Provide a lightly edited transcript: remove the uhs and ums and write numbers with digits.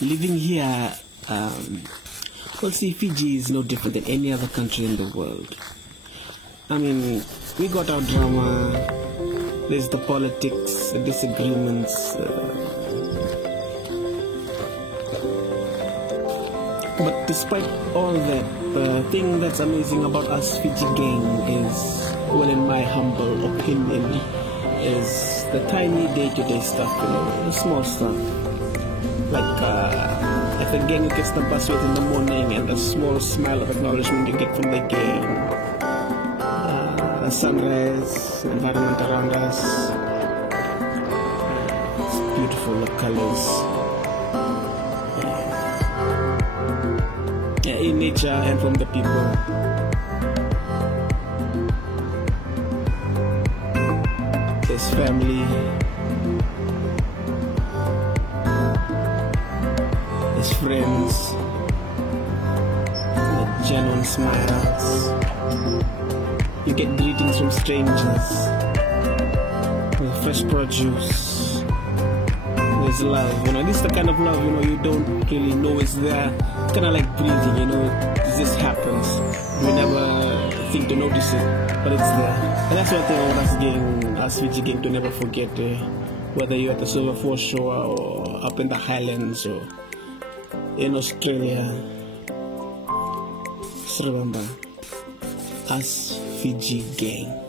living here, well, see, Fiji is no different than any other country in the world. I mean, we got our drama, there's the politics, the disagreements, but despite all that, the thing that's amazing about us Fiji gang is, well, in my humble opinion, is the tiny day-to-day stuff, the small stuff. Like, if a gang gets the bus with in the morning and the small smile of acknowledgement you get from the gang, the sunrise, the environment around us, it's beautiful, the colors. In nature and from the people. There's family, there's friends, the genuine smiles. You get greetings from strangers, with fresh produce. There's love, this is the kind of love, you don't really know it's there. Kind of like breathing, it just happens. We never think to notice it, but it's there. And that's what I think about us Fiji gang, to never forget, whether you're at the Silver Foreshore or up in the Highlands or in Australia. Just remember, us Fiji gang.